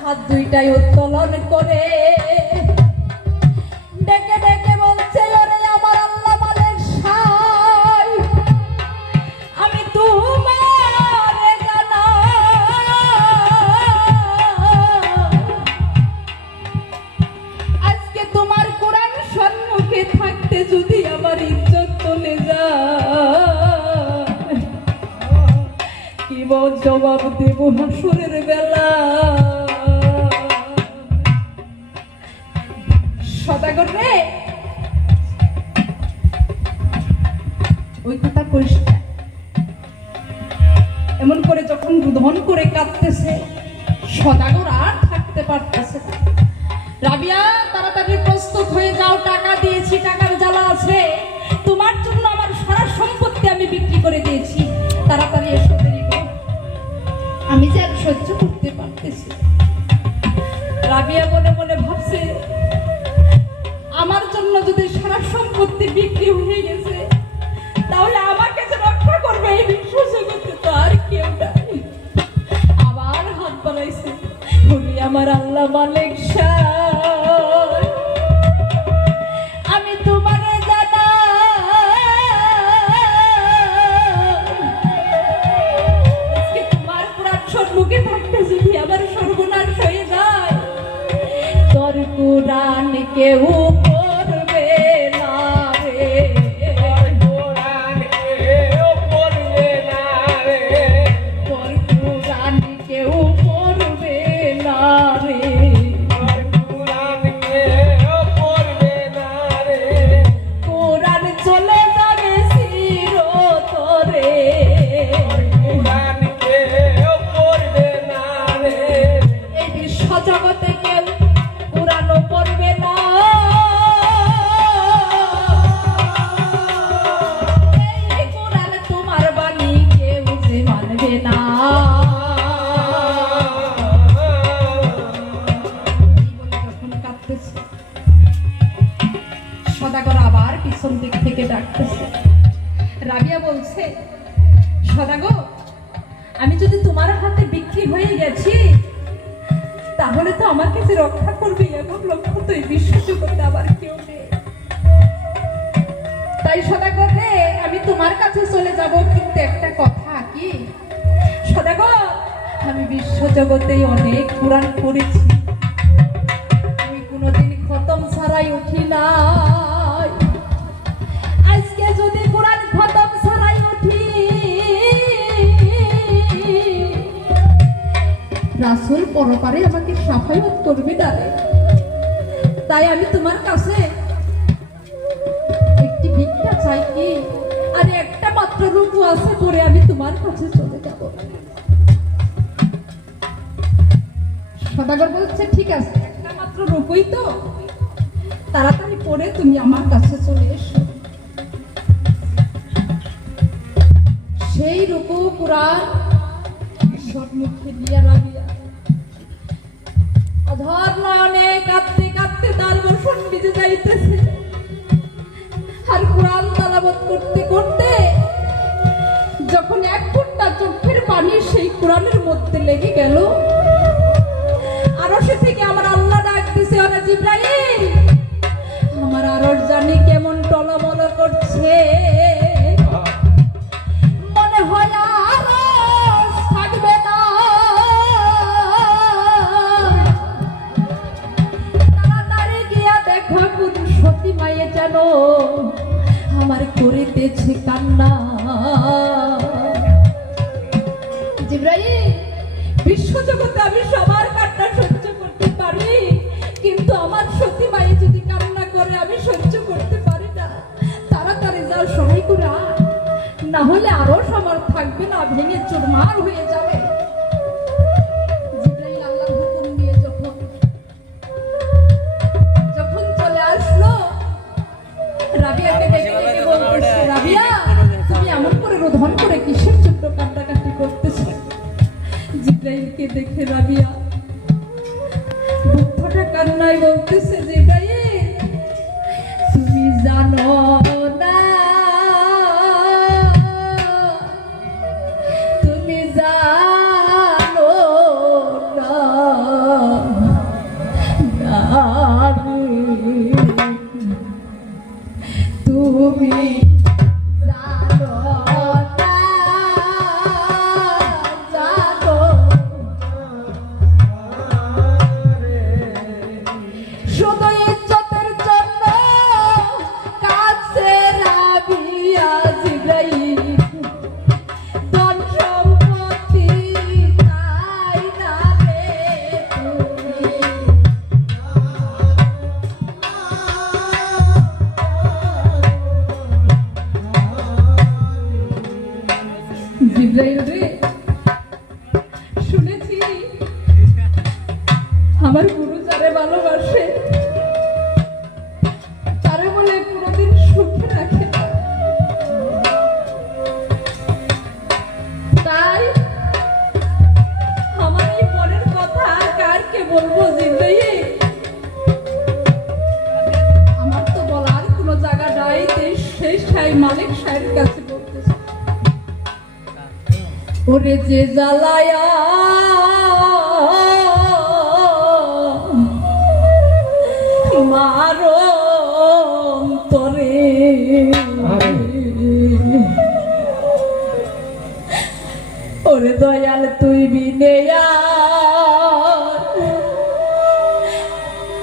হাত দুইটাই উত্তোলন করে ডেকে ডেকে বলছে, ওরে আমার আল্লাহ মালিক সাই, আমি তোমারে জানা আজকে তোমার কোরআন সম্মুখে থাকতে যদি আমার ইজ্জত চলে যায়, কি জবাব দেব হাসরের বেলা। সদাগর রে, ওই কথা কইস না। এমন করে যখন রুদন করে কাঁদতেছে, সদাগর আর থাকতে পারতেছে না। রাবিয়া, তাড়াতাড়ি প্রস্তুত হয়ে যাও, টাকা দিয়েছি, টাকার জ্বালা আছে, তোমার জন্য আমার সারা সম্পত্তি আমি বিক্রি করে দিয়েছি, তাড়াতাড়ি এসো, দেরি করো, আমি যে আর সহ্য করতে পারতেছি। রাবিয়া মনে মনে ভাবছে, আমার জন্য যদি সারা সম্পত্তি বিক্রি হয়ে গেছে, তাহলে আমাকে যে রক্ষা করবে এই বিশ্ব জগতে তো আর কেউ নাই। আবার হাত বাড়াইছে, বলি আমার আল্লাহ মালিক সাই, আমি তোমারে জানা আজকে তোমার কোরআন সম্মুখে থাকতে যদি আমার সর্বনাশ হয়ে যায়, তোর কোরআন কেউ পড়বে না রে, তোর কোরআন কেউ পড়বে না রে, কোরআন চলে যাবে চিরতরে, এই বিশ্ব জগতে কেউ কোরআনও পড়বে না, এই কোরআন তোমার বাণী কেউ যে মানবে না। যখন কাঁদতেছে, সদাগর আবার পিছন দিক থেকে ডাকতেছে। রাবিয়া বলছে, সদাগর, আমি যদি তোমার হাতে বিক্রি হয়ে গেছি, তাহলে তো আমাকে যে রক্ষা করবে এমন লক্ষ্য তো এই বিশ্ব জগতে আবার কেউ নেই। তাই সদাগর রে, আমি তোমার কাছে চলে যাব, কিন্তু একটা কথা কি সদাগর, আমি বিশ্ব জগতে অনেক কোরআন পড়েছি, আমি কোনোদিন খতম ছাড়াই উঠি নাই, আজকে যদি কোরআন খতম ছাড়াই উঠি, রাসূল পরপারে আমাকে সাফায়াত করবে না রে। তাই আমি তোমার কাছে একটি ভিক্ষা চাই, কি আরে একটা মাত্র রূপ আছে, পরে আমি তোমার কাছে চলে যাব। সদাগর বলছে, ঠিক আছে, একটা মাত্র রূপই তো, তাড়াতাড়ি পরে তুমি আমার কাছে চলে এসো। সেই রূপ কোরআন সম্মুখে দিয়া রাবিয়া অধর নয়নে কাঁদতে কাঁদতে তার বসন ভিজে যাইতেছে, আর কোরআন তালাবত করতে করতে যখন এক ফোঁটা চোখের পানি সেই কোরআনের মধ্যে লেগে গেল, আরশ থেকে আমার আল্লাহ ডাক দিছে, ওরে জিবরাইল, আমার আরশ জানি কেমন টলমল করছে, মনে হয় আরশ থাকবে না, তাড়াতাড়ি গিয়া দেখো কোন সতী মায়ে যেন আমার করিতেছে কান্না। জিবরাইল, বিশ্বজগতে আমি সবার কান্না সহ্য করতে পারি, কিন্তু আমার সতী মায়ে যদি কান্না করে আমি সহ্য করতে পারি না, তাড়াতাড়ি যাও, সহায় করে আয়, না হলে আরো সবার থাকবে না, ভেঙে চুরমার হয়ে যাবে। জিবরাইল আল্লাহর হুকুম দিয়ে যখন চলে আসলো, রাবিয়াকে ডেকে ডেকে বলতেছে, রাবিয়া, তুমি এমন করে রোধন করে কিসের জন্য কান্নাকাটি করতেছো? জিবরাইলকে দেখে রাবিয়া বুক ফাটা কান্নায় বলতেছে, জিবরাইল, তুমি জানো না, তুমি জানো না, আমার গুরু যারে ভালোবাসে তারে বলে কোনোদিন সুখে রাখে না। তাই আমার এই মনের কথা কারকে বলবো জিন্দেগি? আমার তো বলার কোনো জায়গা নাই, সেই সাই মালিক সাহেবের কাছে বলতেছে। ওরে যে জ্বালায়া মারো অন্তরে, ওরে দয়াল তুই বিনে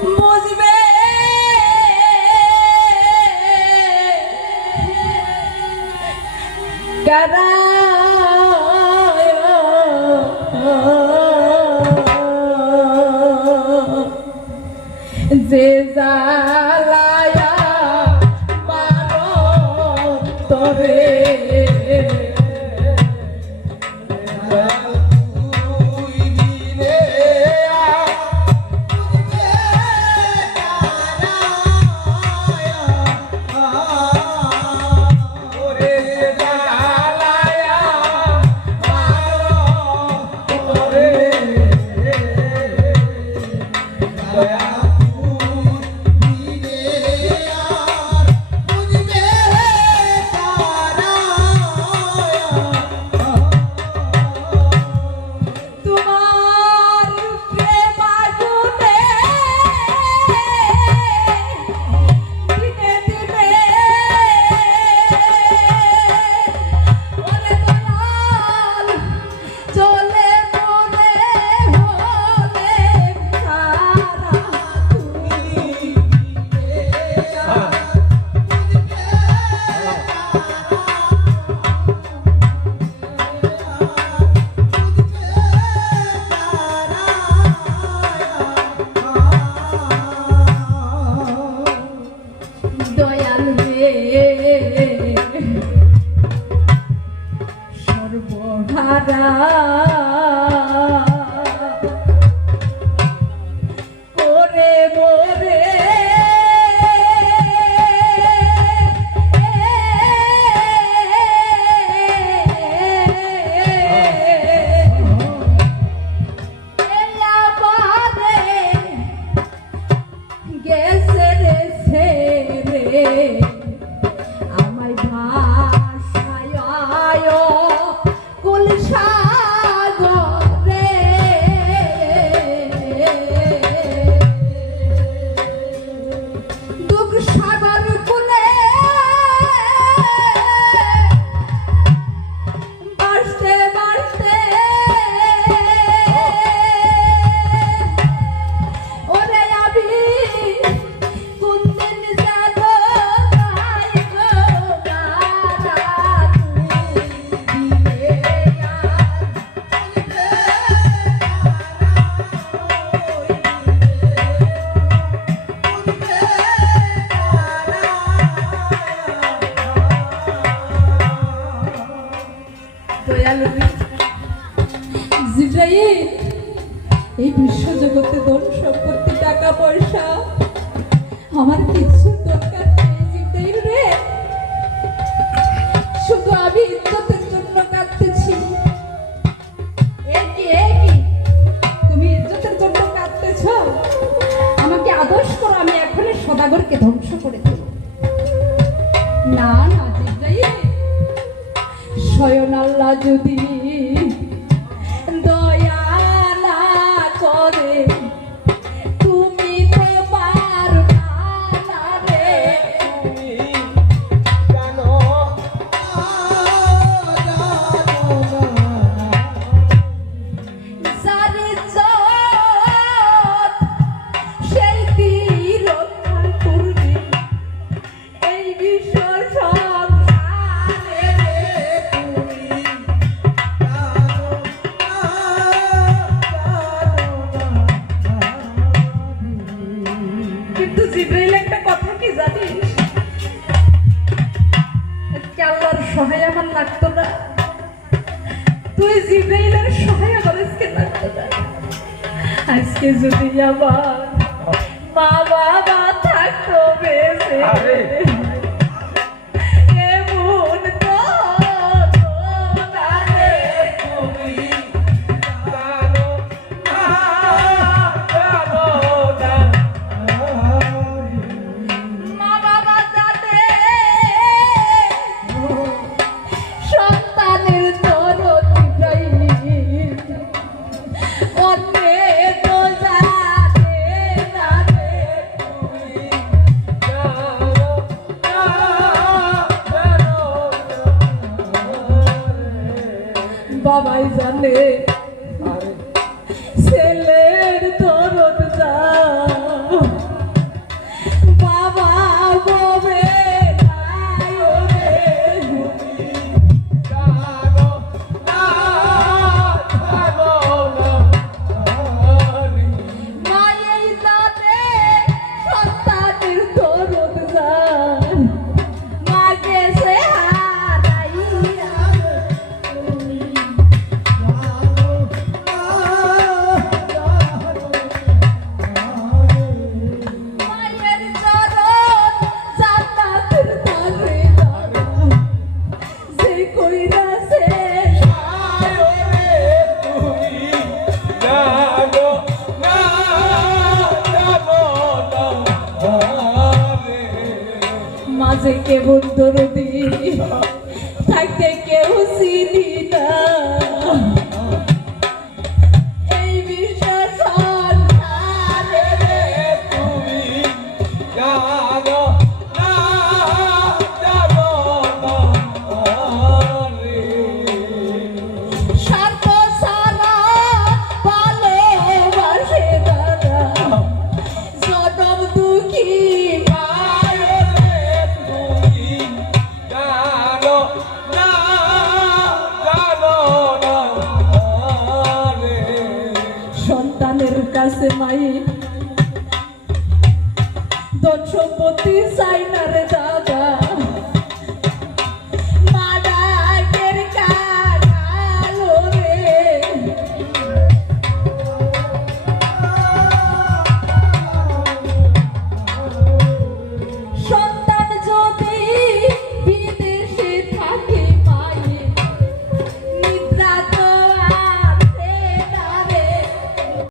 বুঝবে কারা যে জ্বালায়া মারো তরে সর্বহারা করে মোরে গেছে রে ছেড়ে আমায় ভাষায় কুল সাগরে দুঃখ সাগর কুলে বাসতে বাসতে ওরে আমি কুন্দিন যাব গাই গো গারা তুই দিলে দয়াল জিব্রাইল, এই বিশ্ব জগতে ধন সম্পত্তি টাকা পয়সা আমার কিছু দরকার নেই জিব্রাইল রে, শুধু আমি ইজ্জতের জন্য কাঁদতেছি। কি তুমি ইজ্জতের জন্য কাঁদতেছ? আমাকে আদর্শ করো, আমি এখনই সদাগরকে ধ্বংস করে দেব। না না জিব্রাইল, স্বয়ং আল্লাহ যদি দয়া না করে তুমি তো পারবা না রে। যার ইজ্জত সেই তিরক্ষণ করবি এই বিশ্ব সংসারে রে তুমি। কিন্তু জিব্রাইল একটা কথা কি জানিস, আজকে আল্লাহর সহায় আমার লাগতো না, তুই জিব্রাইলের সহায় আমার আজকে লাগতো না। আজকে যদি আমার মা বাবা থাকতো বেঁচে এমন তো হতো না রে। মা বাবা যাতে সন্তানের দরদ গাই অন্যে তো জানে না রে। বাবাই জানে ছেলের দরদ যা বাবা ববে নাই ওরে। মায়েই জানে সন্তানের দরদ যা মাকে সে হারাইয়া। মায়ের চরণ জান্নাতের তরে দাদা যে কইরাছে মাঝে কেমন দরদি থাকতে কেউ চিনি না এই বিশ্বাস সন্তানে রে। স্বার্থ ছাড়া ভালোবাসে দাদা জনম দুঃখী সন্তানের কাছে মাই ধন সম্পত্তি চাই না রে দাদা